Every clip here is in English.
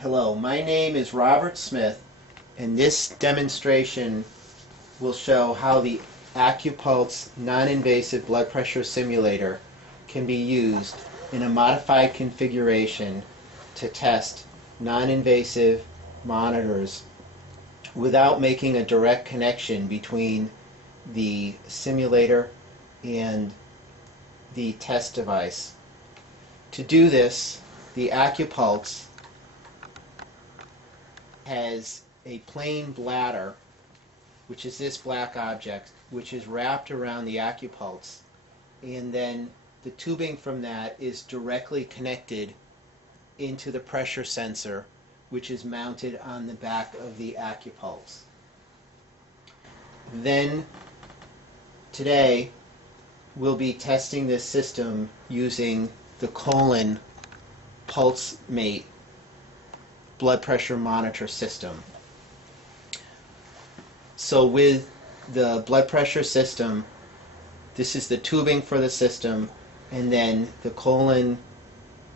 Hello, my name is Robert Smith, and this demonstration will show how the Accupulse non-invasive blood pressure simulator can be used in a modified configuration to test non-invasive monitors without making a direct connection between the simulator and the test device. To do this, the Accupulse has a plain bladder, which is this black object, which is wrapped around the Accupulse, and then the tubing from that is directly connected into the pressure sensor, which is mounted on the back of the Accupulse. Then today we'll be testing this system using the colon pulse mate blood pressure monitor system. So with the blood pressure system, this is the tubing for the system, and then the colon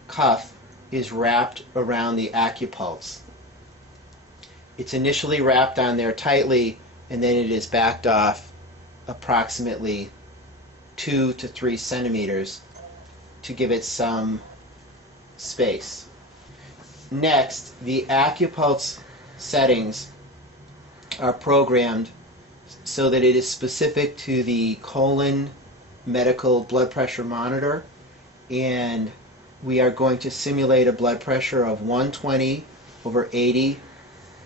cuff is wrapped around the Accupulse. It's initially wrapped on there tightly, and then it is backed off approximately 2 to 3 centimeters to give it some space. Next, the Accupulse settings are programmed so that it is specific to the colon medical blood pressure monitor, and we are going to simulate a blood pressure of 120/80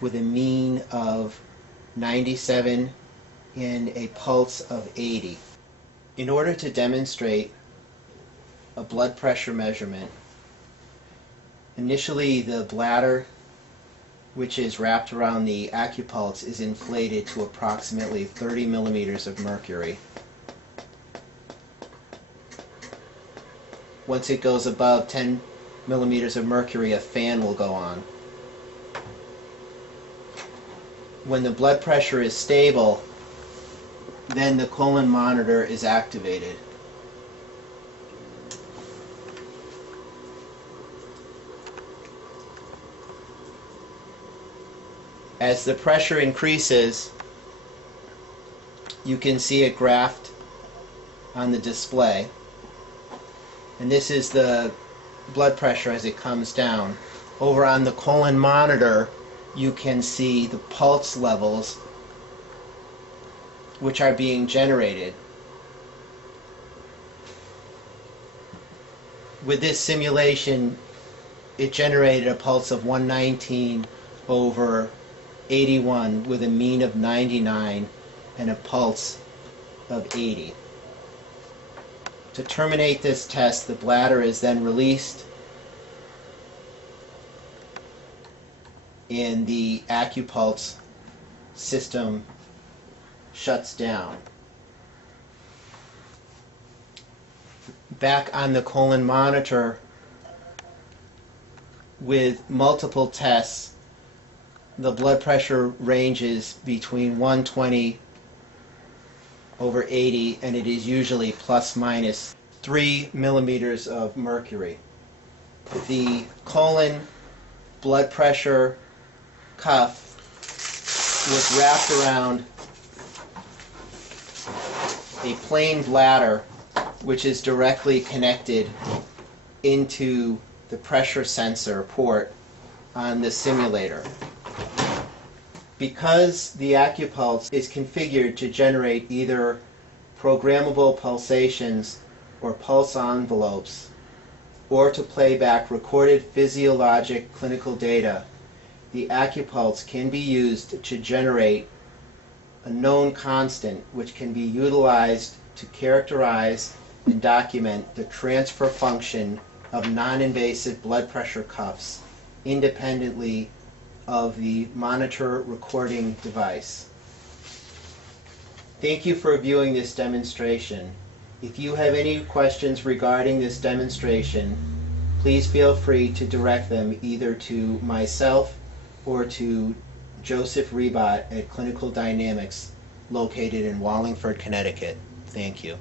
with a mean of 97 and a pulse of 80. In order to demonstrate a blood pressure measurement, initially the bladder, which is wrapped around the Accupulse, is inflated to approximately 30 millimeters of mercury. Once it goes above 10 millimeters of mercury, a fan will go on. When the blood pressure is stable, then the colon monitor is activated. As the pressure increases, you can see it graphed on the display. And this is the blood pressure as it comes down. Over on the colon monitor, you can see the pulse levels which are being generated. With this simulation, it generated a pulse of 119/81 with a mean of 99 and a pulse of 80. To terminate this test, the bladder is then released and the Accupulse system shuts down. Back on the colon monitor, with multiple tests, the blood pressure ranges between 120/80, and it is usually plus minus 3 millimeters of mercury. The colon blood pressure cuff was wrapped around a plain bladder, which is directly connected into the pressure sensor port on the simulator. Because the Accupulse is configured to generate either programmable pulsations or pulse envelopes, or to play back recorded physiologic clinical data, the Accupulse can be used to generate a known constant which can be utilized to characterize and document the transfer function of non-invasive blood pressure cuffs independently of the monitor recording device. Thank you for viewing this demonstration. If you have any questions regarding this demonstration, please feel free to direct them either to myself or to Joseph Rebot at Clinical Dynamics, located in Wallingford, Connecticut. Thank you.